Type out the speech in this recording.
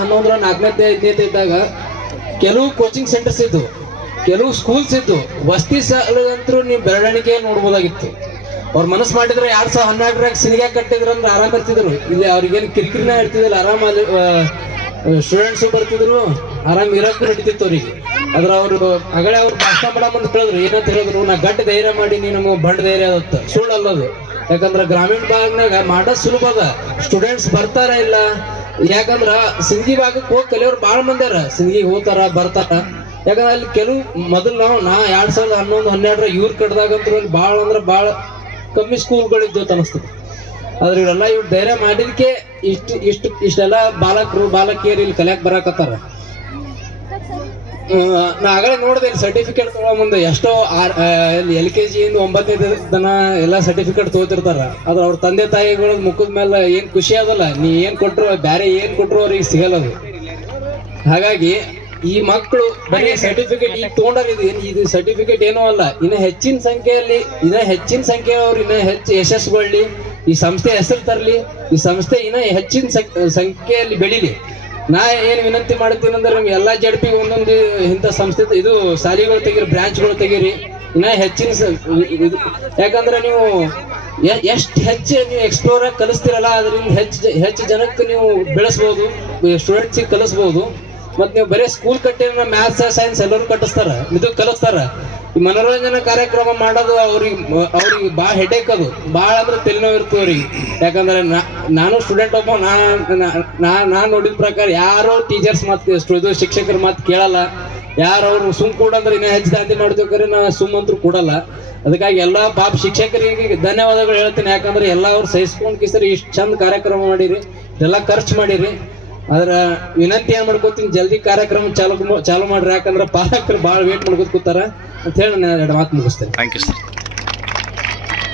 11 4ನೇ 5ನೇ ಇದ್ದಾಗ ಕೆಲವು ಕೋಚಿಂಗ್ ಸೆಂಟರ್ಸ್ ಇದ್ದು, ಕೆಲವು ಸ್ಕೂಲ್ಸ್ ಇದ್ದು. ವಸತಿ ಶಾಲೆಗಂತೂ ನೀವು ಬೆರಳಿಗೆ ನೋಡ್ಬೋದಾಗಿತ್ತು. ಅವ್ರ ಮನಸ್ಸು ಮಾಡಿದ್ರೆ 2012ರಾಗ ಸಿನಿಗಾ ಕಟ್ಟಿದ್ರು ಅಂದ್ರೆ ಆರಾಮ್ ಬರ್ತಿದ್ರು. ಇಲ್ಲಿ ಅವ್ರಿಗೇನು ಕಿರಿಕಿರಿನ ಇರ್ತಿದಿಲ್ಲ, ಆರಾಮ ಸ್ಟೂಡೆಂಟ್ಸ್ ಬರ್ತಿದ್ರು, ಆರಾಮ್ ಇರೋಕ್ಕೂ ನಡೀತಿತ್ತು ಅವ್ರಿಗೆ. ಆದ್ರೆ ಅವರು ಅಗಳೇ ಅವ್ರು ಭಾಷಣ ಮಾಡೋ ಮುಂದೆ ಕೇಳಿದ್ರು, ಏನಂತ ಹೇಳಿದ್ರು, ನಾ ಗಟ್ಟ ಧೈರ್ಯ ಮಾಡಿ ನೀನು ಬಂಡ್ ಧೈರ್ಯ ಅದತ್ತ. ಸುಳ್ಳು ಅಲ್ಲದು. ಯಾಕಂದ್ರೆ ಗ್ರಾಮೀಣ ಭಾಗನಾಗ ಮಾಡೋದು ಸುಲಭ ಅದ, ಸ್ಟೂಡೆಂಟ್ಸ್ ಬರ್ತಾರ ಇಲ್ಲ. ಯಾಕಂದ್ರ ಸಿಂದಗಿ ಭಾಗಕ್ಕೆ ಹೋಗಿ ಕಲಿಯೋರು ಭಾಳ ಮಂದಿ ಅರ, ಸಿಂದಗಿಗೆ ಹೋಗ್ತಾರ ಬರ್ತಾರ. ಯಾಕಂದ್ರೆ ಅಲ್ಲಿ ಕೆಲವು ಮೊದಲು ನಾವು 2011 12 ಇವ್ರು ಕಡ್ದಾಗಂತೂ ಅಲ್ಲಿ ಭಾಳ ಅಂದ್ರೆ ಭಾಳ ಕಮ್ಮಿ ಸ್ಕೂಲ್ಗಳಿದ್ದು ಅನಿಸ್ತದೆ. ಆದ್ರೆ ಇವರೆಲ್ಲ ಇವ್ರು ಧೈರ್ಯ ಮಾಡಿದಕ್ಕೆ ಇಷ್ಟೆಲ್ಲ ಬಾಲಕಿಯರು ಇಲ್ಲಿ ಕಲಿಯಾಕ್ ಬರಾಕತ್ತಾರ. ನಾ ಆಗಲೇ ನೋಡಿದೆ ಇಲ್ಲಿ ಸರ್ಟಿಫಿಕೇಟ್ ತಗೋ ಮುಂದೆ ಎಷ್ಟೋ LKG 9ನೇ ತನ ಎಲ್ಲ ಸರ್ಟಿಫಿಕೇಟ್ ತಗೋತಿರ್ತಾರ. ಆದ್ರೆ ಅವ್ರ ತಂದೆ ತಾಯಿಗಳ ಮುಖದ ಮೇಲೆ ಏನ್ ಖುಷಿ ಅದಲ್ಲ, ನೀ ಏನ್ ಕೊಟ್ರು ಬೇರೆ ಏನ್ ಕೊಟ್ರು ಅವ್ರಿಗೆ ಸಿಗಲ್ಲದು. ಹಾಗಾಗಿ ಈ ಮಕ್ಕಳು ಬರೀ ಸರ್ಟಿಫಿಕೇಟ್ ಈಗ ತಗೊಂಡಾರ, ಇದು ಸರ್ಟಿಫಿಕೇಟ್ ಏನೂ ಅಲ್ಲ. ಇನ್ನ ಹೆಚ್ಚಿನ ಸಂಖ್ಯೆಯವ್ರು ಇನ್ನ ಹೆಚ್ಚು ಯಶಸ್ಸುಗೊಳ್ಳಿ, ಈ ಸಂಸ್ಥೆ ಹೆಸರು ತರಲಿ, ಈ ಸಂಸ್ಥೆ ಇನ್ನ ಹೆಚ್ಚಿನ ಸಂಖ್ಯೆಯಲ್ಲಿ ಬೆಳೀಲಿ. ನಾ ಏನು ವಿನಂತಿ ಮಾಡ್ತೀನಿ ಅಂದ್ರೆ, ನಿಮ್ಗೆ ಎಲ್ಲಾ ಜಡ್ಪಿಗೆ ಒಂದೊಂದು ಇಂಥ ಸಂಸ್ಥೆ ಇದು ಶಾಲೆಗಳು ತೆಗೀರಿ, ಬ್ರಾಂಚ್ಗಳು ತೆಗೀರಿ, ಇನ್ನ ಹೆಚ್ಚಿನ ಯಾಕಂದ್ರೆ ನೀವು ಎಷ್ಟು ಹೆಚ್ಚು ನೀವು ಎಕ್ಸ್ಪ್ಲೋರ್ ಆಗಿ ಕಲಿಸ್ತಿರಲ್ಲ, ಅದರಿಂದ ಹೆಚ್ಚು ಜನಕ್ಕೆ ನೀವು ಬೆಳೆಸ್ಬೋದು, ಸ್ಟೂಡೆಂಟ್ಸಿಗೆ ಕಲಿಸ್ಬೋದು. ಮತ್ ನೀವು ಬರೀ ಸ್ಕೂಲ್ ಕಟ್ಟಿನ ಮ್ಯಾಥ್ಸ್ ಸೈನ್ಸ್ ಎಲ್ಲರೂ ಕಟ್ಟಿಸ್ತಾರ, ಇದು ಕಲಿಸ್ತಾರ. ಈ ಮನೋರಂಜನಾ ಕಾರ್ಯಕ್ರಮ ಮಾಡೋದು ಅವ್ರಿಗೆ ಭಾಳ ಹೆಡೇಕ್, ಅದು ಭಾಳ ಅಂದ್ರೆ ತಲೆನೋವು ಇರ್ತದೆ ಅವ್ರಿಗೆ. ಯಾಕಂದ್ರೆ ನಾನು ಸ್ಟೂಡೆಂಟ್ ಒಬ್ಬ, ನಾನು ನೋಡಿದ ಪ್ರಕಾರ ಯಾರೋ ಟೀಚರ್ಸ್ ಮಾತು, ಶಿಕ್ಷಕರ ಮಾತು ಕೇಳಲ್ಲ. ಯಾರು ಅವ್ರು ಸುಮ್ ಕೂಡಂದ್ರೆ ಇನ್ನೂ ಹೆಚ್ಚು ದಾಂಧಿ ಮಾಡ್ತೀವಿ, ನಾ ಸುಮ್ಮಂತೂ ಕೊಡಲ್ಲ. ಅದಕ್ಕಾಗಿ ಎಲ್ಲ ಪಾಪ ಶಿಕ್ಷಕರಿಗೆ ಧನ್ಯವಾದಗಳು ಹೇಳ್ತೀನಿ. ಯಾಕಂದ್ರೆ ಎಲ್ಲ ಅವ್ರು ಸಹಿಸ್ಕೊಂಡ್ ಕಿಸರಿ ಇಷ್ಟು ಚಂದ ಕಾರ್ಯಕ್ರಮ ಮಾಡಿರಿ, ಎಲ್ಲ ಖರ್ಚು ಮಾಡಿರಿ. ಅದ್ರ ವಿನಂತಿ ಏನ್ ಮಾಡ್ಕೋತೀನಿ, ಜಲ್ದಿ ಕಾರ್ಯಕ್ರಮ ಚಾಲು ಮಾಡ್ರಿ. ಯಾಕಂದ್ರೆ ಪಾಲಕರು ಭಾಳ ವೇಟ್ ಮಾಡ್ಕೋತ ಕೂತಾರ ಅಂತ ಹೇಳಿ ನಾನು 2 ಮಾತು ಮುಗಿಸ್ತೇನೆ. Thank you sir.